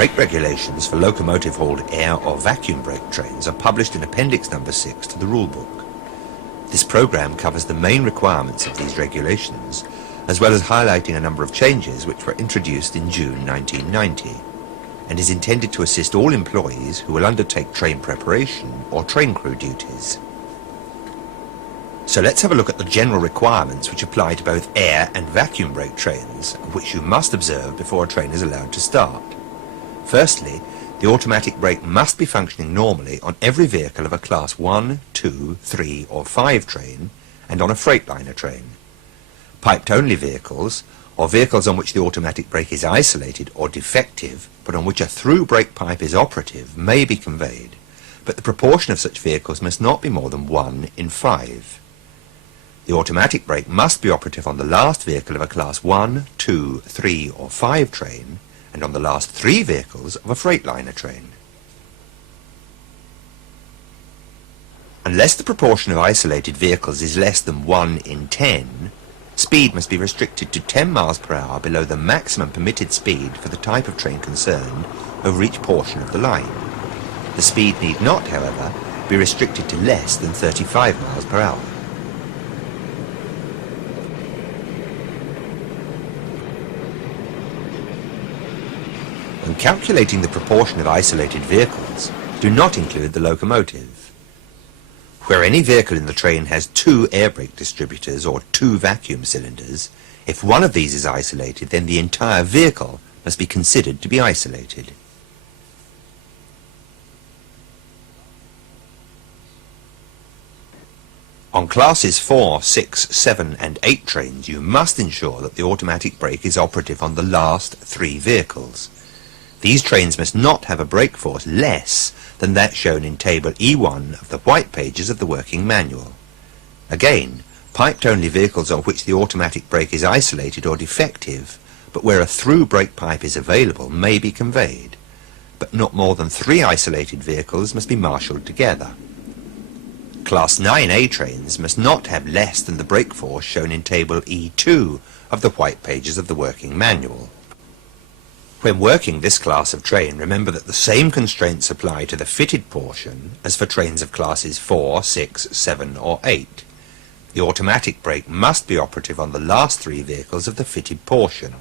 Brake regulations for locomotive-hauled air or vacuum brake trains are published in Appendix number 6 to the rulebook. This programme covers the main requirements of these regulations, as well as highlighting a number of changes which were introduced in June 1990, and is intended to assist all employees who will undertake train preparation or train crew duties. So let's have a look at the general requirements which apply to both air and vacuum brake trains, which you must observe before a train is allowed to start. Firstly, the automatic brake must be functioning normally on every vehicle of a Class 1, 2, 3 or 5 train and on a Freightliner train. Piped-only vehicles, or vehicles on which the automatic brake is isolated or defective, but on which a through brake pipe is operative, may be conveyed, but the proportion of such vehicles must not be more than 1 in 5. The automatic brake must be operative on the last vehicle of a Class 1, 2, 3 or 5 train, and on the last 3 vehicles of a Freightliner train. Unless the proportion of isolated vehicles is less than 1 in 10, speed must be restricted to 10 miles per hour below the maximum permitted speed for the type of train concerned over each portion of the line. The speed need not, however, be restricted to less than 35 miles per hour. When calculating the proportion of isolated vehicles, do not include the locomotive. Where any vehicle in the train has 2 air brake distributors or 2 vacuum cylinders, if one of these is isolated, then the entire vehicle must be considered to be isolated. On classes 4, 6, 7 and 8 trains, you must ensure that the automatic brake is operative on the last 3 vehicles. These trains must not have a brake force less than that shown in Table E1 of the white pages of the working manual. Again, piped-only vehicles on which the automatic brake is isolated or defective, but where a through brake pipe is available, may be conveyed, but not more than 3 isolated vehicles must be marshalled together. Class 9A trains must not have less than the brake force shown in Table E2 of the white pages of the working manual. When working this class of train, remember that the same constraints apply to the fitted portion as for trains of classes 4, 6, 7 or 8. The automatic brake must be operative on the last 3 vehicles of the fitted portion,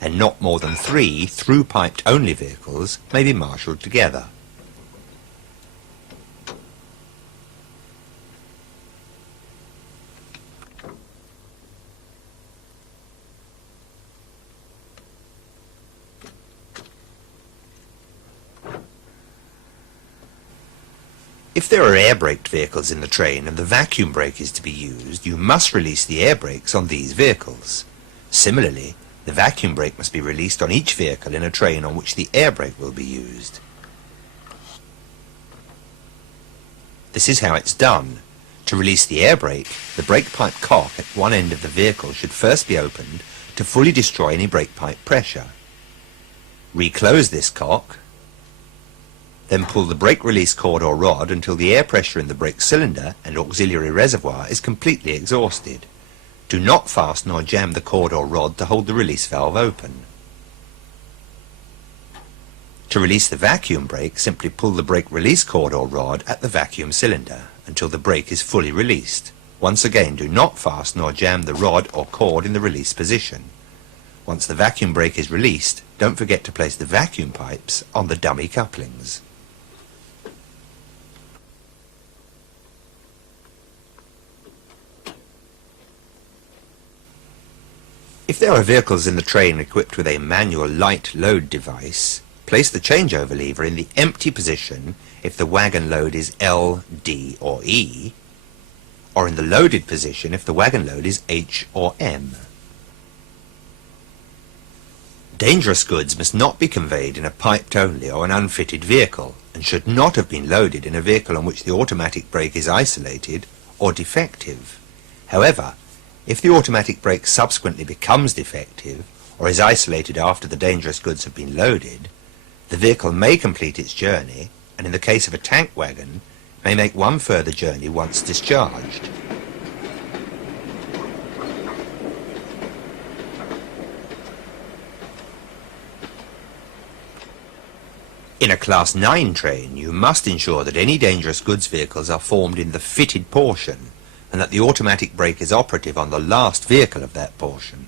and not more than 3 through piped only vehicles may be marshalled together. If there are air-braked vehicles in the train and the vacuum brake is to be used, you must release the air brakes on these vehicles. Similarly, the vacuum brake must be released on each vehicle in a train on which the air brake will be used. This is how it's done. To release the air brake, the brake pipe cock at one end of the vehicle should first be opened to fully destroy any brake pipe pressure. Reclose this cock. Then pull the brake release cord or rod until the air pressure in the brake cylinder and auxiliary reservoir is completely exhausted. Do not fasten or jam the cord or rod to hold the release valve open. To release the vacuum brake, simply pull the brake release cord or rod at the vacuum cylinder until the brake is fully released. Once again, do not fasten or jam the rod or cord in the release position. Once the vacuum brake is released, don't forget to place the vacuum pipes on the dummy couplings. If there are vehicles in the train equipped with a manual light load device, place the changeover lever in the empty position if the wagon load is L, D or E, or in the loaded position if the wagon load is H or M. Dangerous goods must not be conveyed in a piped-only or an unfitted vehicle, and should not have been loaded in a vehicle on which the automatic brake is isolated or defective. However, if the automatic brake subsequently becomes defective or is isolated after the dangerous goods have been loaded, the vehicle may complete its journey, and in the case of a tank wagon, may make one further journey once discharged. In a Class 9 train, you must ensure that any dangerous goods vehicles are formed in the fitted portion and that the automatic brake is operative on the last vehicle of that portion.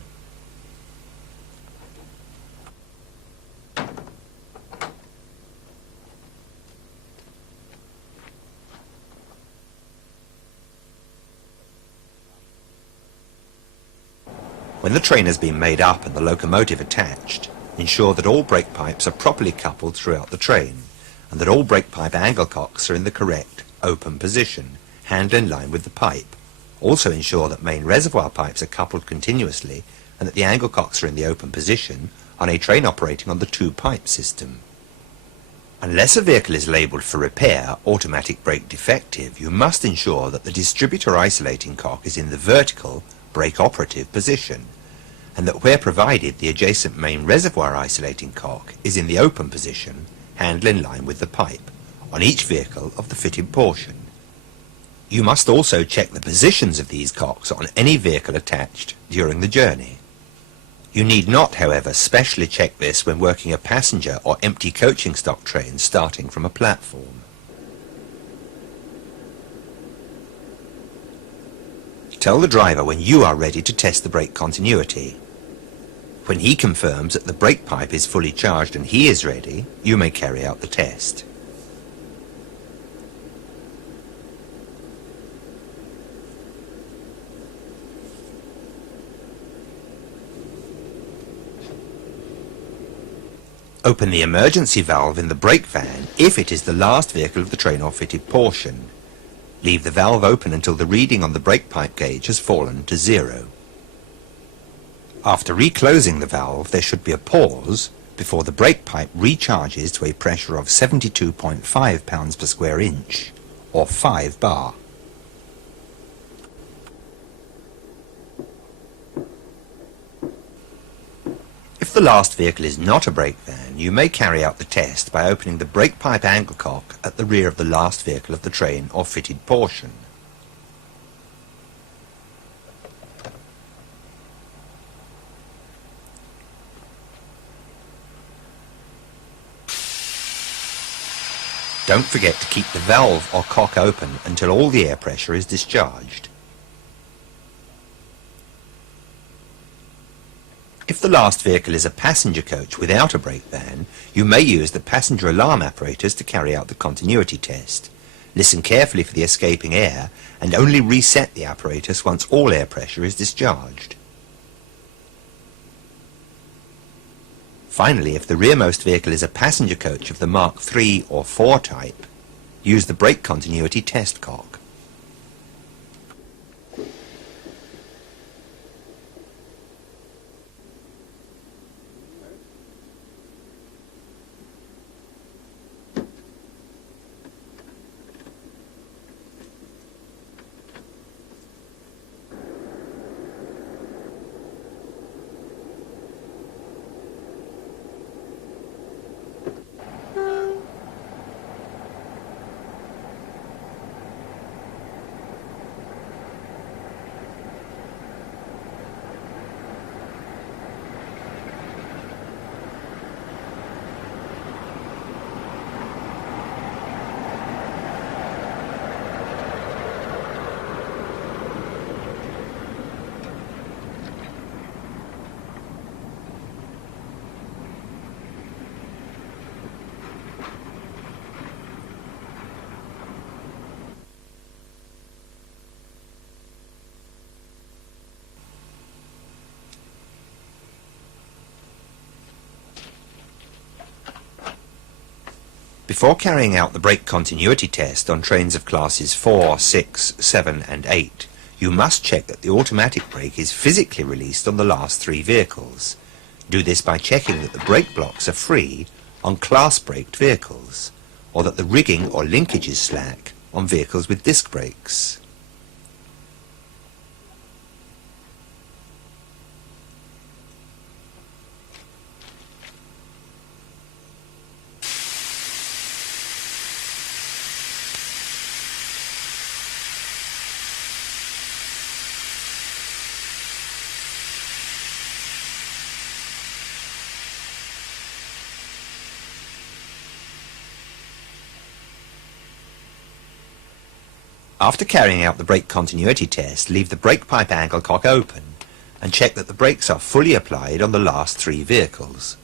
When the train has been made up and the locomotive attached, ensure that all brake pipes are properly coupled throughout the train and that all brake pipe angle cocks are in the correct open position, hand in line with the pipe. Also ensure that main reservoir pipes are coupled continuously and that the angle cocks are in the open position on a train operating on the two-pipe system. Unless a vehicle is labelled for repair, automatic brake defective, you must ensure that the distributor isolating cock is in the vertical brake operative position and that where provided the adjacent main reservoir isolating cock is in the open position, handle in line with the pipe, on each vehicle of the fitted portion. You must also check the positions of these cocks on any vehicle attached during the journey. You need not, however, specially check this when working a passenger or empty coaching stock train starting from a platform. Tell the driver when you are ready to test the brake continuity. When he confirms that the brake pipe is fully charged and he is ready, you may carry out the test. Open the emergency valve in the brake van if it is the last vehicle of the train or fitted portion. Leave the valve open until the reading on the brake pipe gauge has fallen to 0. After reclosing the valve, there should be a pause before the brake pipe recharges to a pressure of 72.5 pounds per square inch, or 5 bar. If the last vehicle is not a brake van, you may carry out the test by opening the brake pipe angle cock at the rear of the last vehicle of the train or fitted portion. Don't forget to keep the valve or cock open until all the air pressure is discharged. If the last vehicle is a passenger coach without a brake van, you may use the passenger alarm apparatus to carry out the continuity test. Listen carefully for the escaping air and only reset the apparatus once all air pressure is discharged. Finally, if the rearmost vehicle is a passenger coach of the Mark III or IV type, use the brake continuity test cock. Before carrying out the brake continuity test on trains of classes 4, 6, 7 and 8, you must check that the automatic brake is physically released on the last 3 vehicles. Do this by checking that the brake blocks are free on class-braked vehicles, or that the rigging or linkage is slack on vehicles with disc brakes. After carrying out the brake continuity test, leave the brake pipe angle cock open and check that the brakes are fully applied on the last 3 vehicles.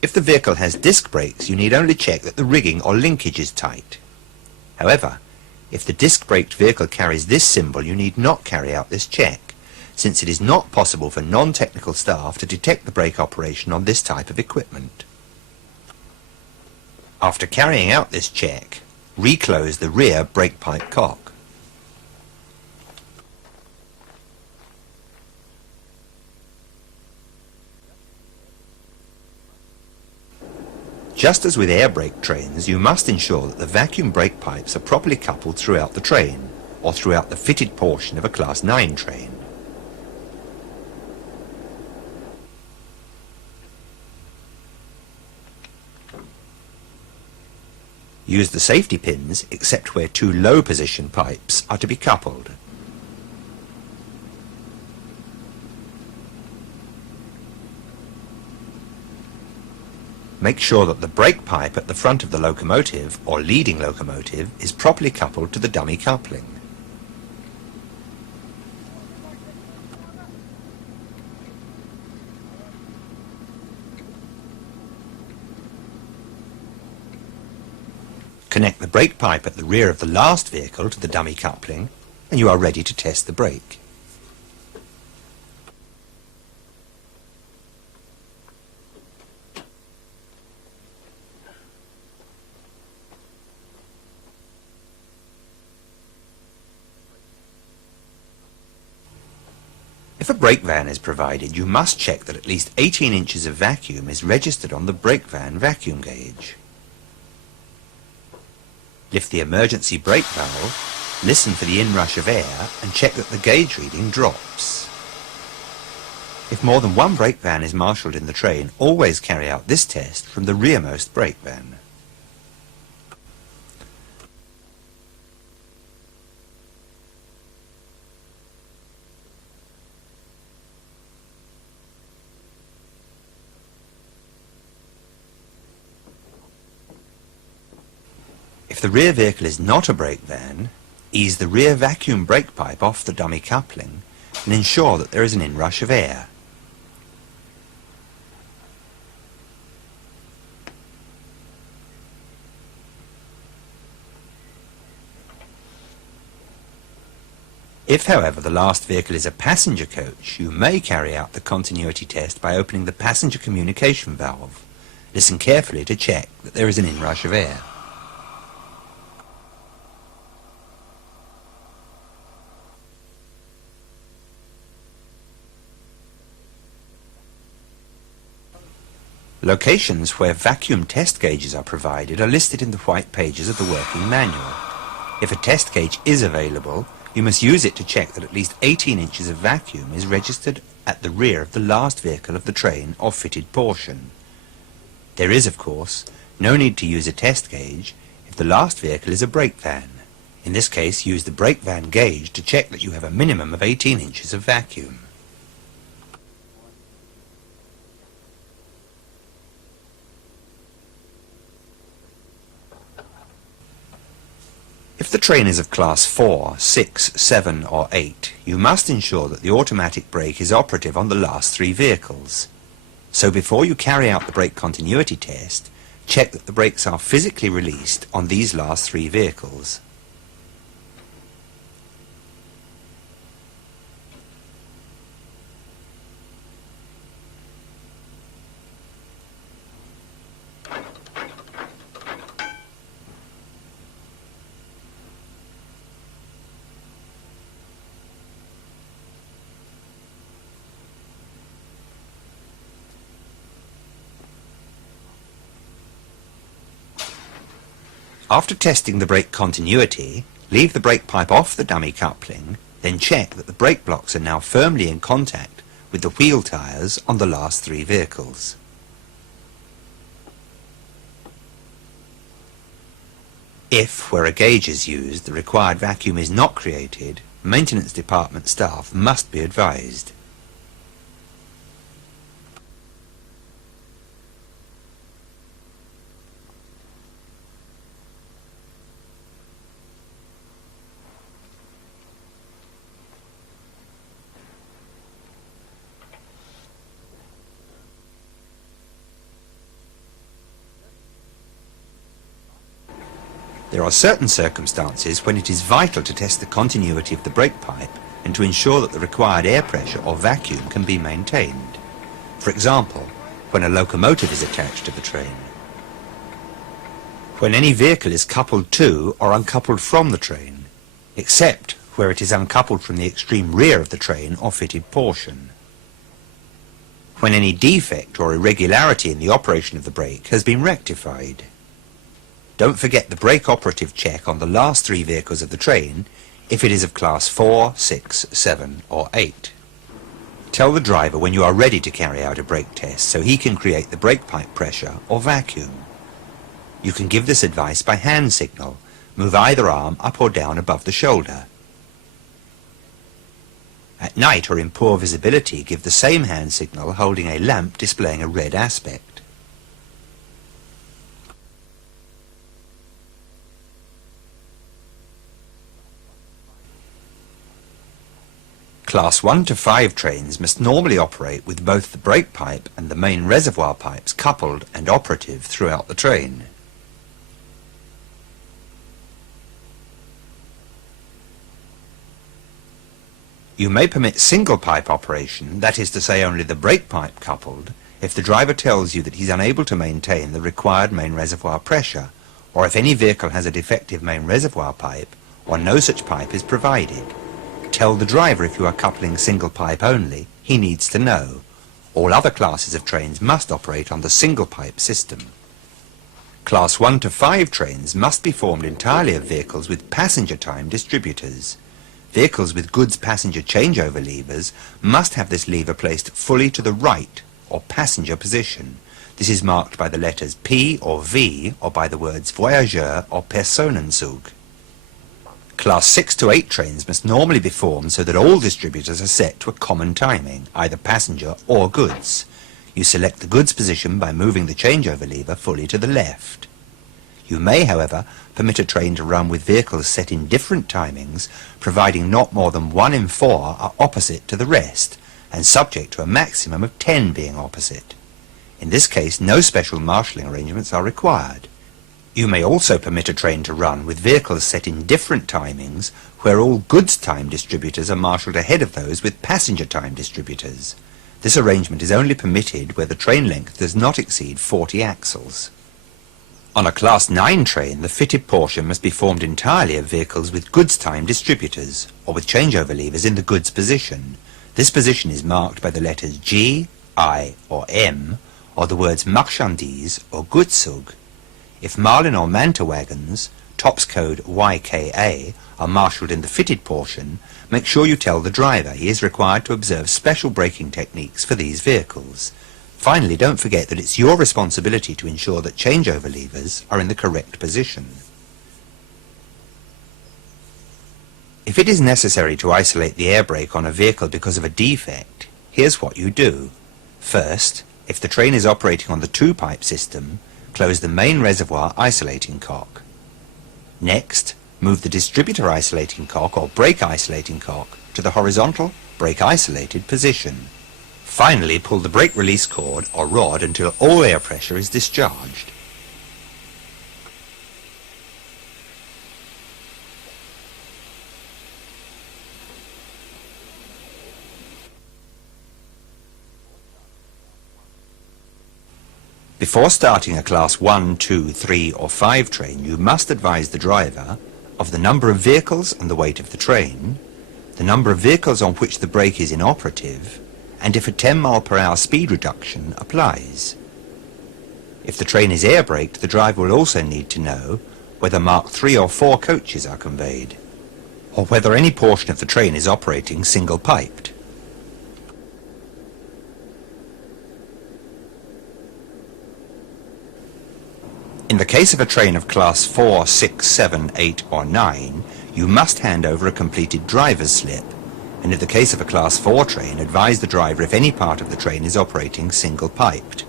If the vehicle has disc brakes, you need only check that the rigging or linkage is tight. However, if the disc braked vehicle carries this symbol, you need not carry out this check, since it is not possible for non-technical staff to detect the brake operation on this type of equipment. After carrying out this check, reclose the rear brake pipe cock. Just as with air brake trains, you must ensure that the vacuum brake pipes are properly coupled throughout the train, or throughout the fitted portion of a Class 9 train. Use the safety pins except where 2 low position pipes are to be coupled. Make sure that the brake pipe at the front of the locomotive or leading locomotive is properly coupled to the dummy coupling. Connect the brake pipe at the rear of the last vehicle to the dummy coupling and you are ready to test the brake. If a brake van is provided, you must check that at least 18 inches of vacuum is registered on the brake van vacuum gauge. Lift the emergency brake valve, listen for the inrush of air and check that the gauge reading drops. If more than one brake van is marshalled in the train, always carry out this test from the rearmost brake van. If the rear vehicle is not a brake van, ease the rear vacuum brake pipe off the dummy coupling and ensure that there is an inrush of air. If, however, the last vehicle is a passenger coach, you may carry out the continuity test by opening the passenger communication valve. Listen carefully to check that there is an inrush of air. Locations where vacuum test gauges are provided are listed in the white pages of the working manual. If a test gauge is available, you must use it to check that at least 18 inches of vacuum is registered at the rear of the last vehicle of the train or fitted portion. There is, of course, no need to use a test gauge if the last vehicle is a brake van. In this case, use the brake van gauge to check that you have a minimum of 18 inches of vacuum. If the train is of Class 4, 6, 7 or 8, you must ensure that the automatic brake is operative on the last 3 vehicles. So before you carry out the brake continuity test, check that the brakes are physically released on these last 3 vehicles. After testing the brake continuity, leave the brake pipe off the dummy coupling, then check that the brake blocks are now firmly in contact with the wheel tyres on the last 3 vehicles. If, where a gauge is used, the required vacuum is not created, maintenance department staff must be advised. There are certain circumstances when it is vital to test the continuity of the brake pipe and to ensure that the required air pressure or vacuum can be maintained. For example, when a locomotive is attached to the train. When any vehicle is coupled to or uncoupled from the train, except where it is uncoupled from the extreme rear of the train or fitted portion. When any defect or irregularity in the operation of the brake has been rectified. Don't forget the brake operative check on the last 3 vehicles of the train if it is of class 4, 6, 7 or 8. Tell the driver when you are ready to carry out a brake test so he can create the brake pipe pressure or vacuum. You can give this advice by hand signal. Move either arm up or down above the shoulder. At night or in poor visibility, give the same hand signal holding a lamp displaying a red aspect. Class 1 to 5 trains must normally operate with both the brake pipe and the main reservoir pipes coupled and operative throughout the train. You may permit single pipe operation, that is to say only the brake pipe coupled, if the driver tells you that he's unable to maintain the required main reservoir pressure, or if any vehicle has a defective main reservoir pipe, or no such pipe is provided. Tell the driver if you are coupling single pipe only, he needs to know. All other classes of trains must operate on the single pipe system. Class 1 to 5 trains must be formed entirely of vehicles with passenger time distributors. Vehicles with goods passenger changeover levers must have this lever placed fully to the right or passenger position. This is marked by the letters P or V or by the words Voyageur or Personenzug. Class 6 to 8 trains must normally be formed so that all distributors are set to a common timing, either passenger or goods. You select the goods position by moving the changeover lever fully to the left. You may, however, permit a train to run with vehicles set in different timings, providing not more than 1 in 4 are opposite to the rest, and subject to a maximum of 10 being opposite. In this case, no special marshalling arrangements are required. You may also permit a train to run with vehicles set in different timings, where all goods time distributors are marshalled ahead of those with passenger time distributors. This arrangement is only permitted where the train length does not exceed 40 axles. On a Class 9 train, the fitted portion must be formed entirely of vehicles with goods time distributors, or with changeover levers in the goods position. This position is marked by the letters G, I or M, or the words Marchandise or Gutzug. If Marlin or Manta wagons, TOPS code YKA, are marshalled in the fitted portion, make sure you tell the driver he is required to observe special braking techniques for these vehicles. Finally, don't forget that it's your responsibility to ensure that changeover levers are in the correct position. If it is necessary to isolate the air brake on a vehicle because of a defect, here's what you do. First, if the train is operating on the 2-pipe system, close the main reservoir isolating cock. Next, move the distributor isolating cock or brake isolating cock to the horizontal brake isolated position. Finally, pull the brake release cord or rod until all air pressure is discharged. Before starting a Class 1, 2, 3 or 5 train, you must advise the driver of the number of vehicles and the weight of the train, the number of vehicles on which the brake is inoperative, and if a 10 mph speed reduction applies. If the train is air braked, the driver will also need to know whether Mark 3 or 4 coaches are conveyed, or whether any portion of the train is operating single-piped. In the case of a train of Class 4, 6, 7, 8 or 9, you must hand over a completed driver's slip, and in the case of a Class 4 train, advise the driver if any part of the train is operating single-piped.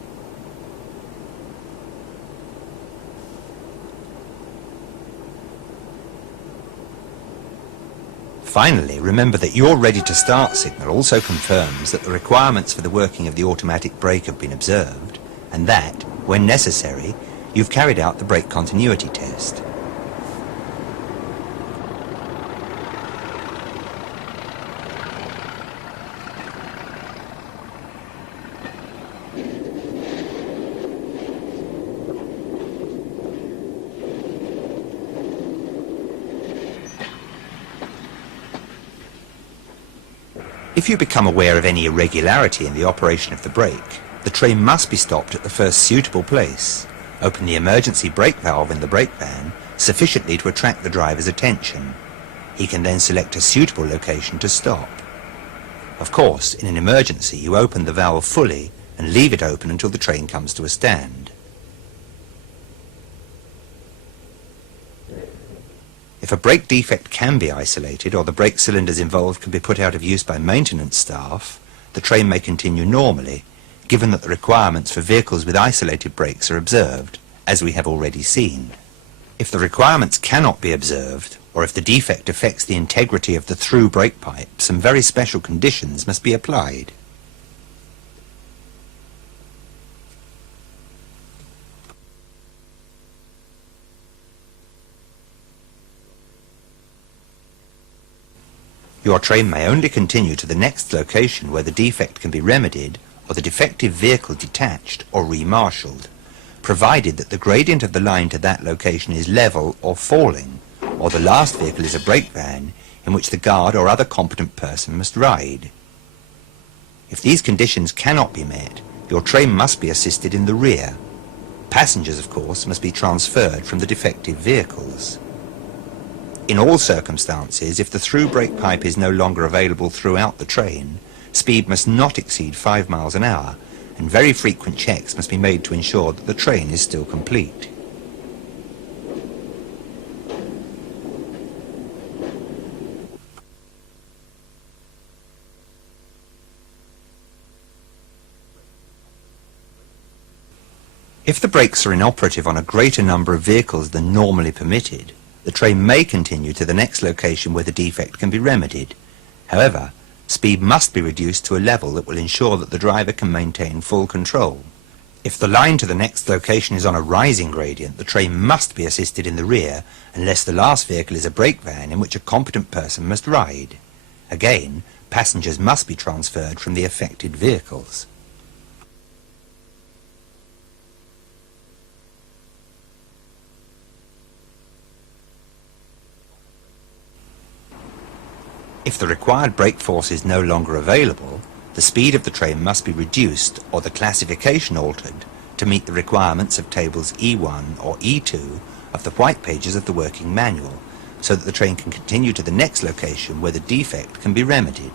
Finally, remember that your ready to start signal also confirms that the requirements for the working of the automatic brake have been observed, and that, when necessary, you've carried out the brake continuity test. If you become aware of any irregularity in the operation of the brake, the train must be stopped at the first suitable place. Open the emergency brake valve in the brake van sufficiently to attract the driver's attention. He can then select a suitable location to stop. Of course, in an emergency, you open the valve fully and leave it open until the train comes to a stand. If a brake defect can be isolated or the brake cylinders involved can be put out of use by maintenance staff, the train may continue normally, given that the requirements for vehicles with isolated brakes are observed, as we have already seen. If the requirements cannot be observed, or if the defect affects the integrity of the through brake pipe, some very special conditions must be applied. Your train may only continue to the next location where the defect can be remedied or the defective vehicle detached or remarshalled, provided that the gradient of the line to that location is level or falling, or the last vehicle is a brake van in which the guard or other competent person must ride. If these conditions cannot be met, your train must be assisted in the rear. Passengers, of course, must be transferred from the defective vehicles. In all circumstances, if the through brake pipe is no longer available throughout the train, speed must not exceed 5 miles an hour, and very frequent checks must be made to ensure that the train is still complete. If the brakes are inoperative on a greater number of vehicles than normally permitted, the train may continue to the next location where the defect can be remedied. However, speed must be reduced to a level that will ensure that the driver can maintain full control. If the line to the next location is on a rising gradient, the train must be assisted in the rear unless the last vehicle is a brake van in which a competent person must ride. Again, passengers must be transferred from the affected vehicles. If the required brake force is no longer available, the speed of the train must be reduced or the classification altered to meet the requirements of tables E1 or E2 of the white pages of the working manual, so that the train can continue to the next location where the defect can be remedied.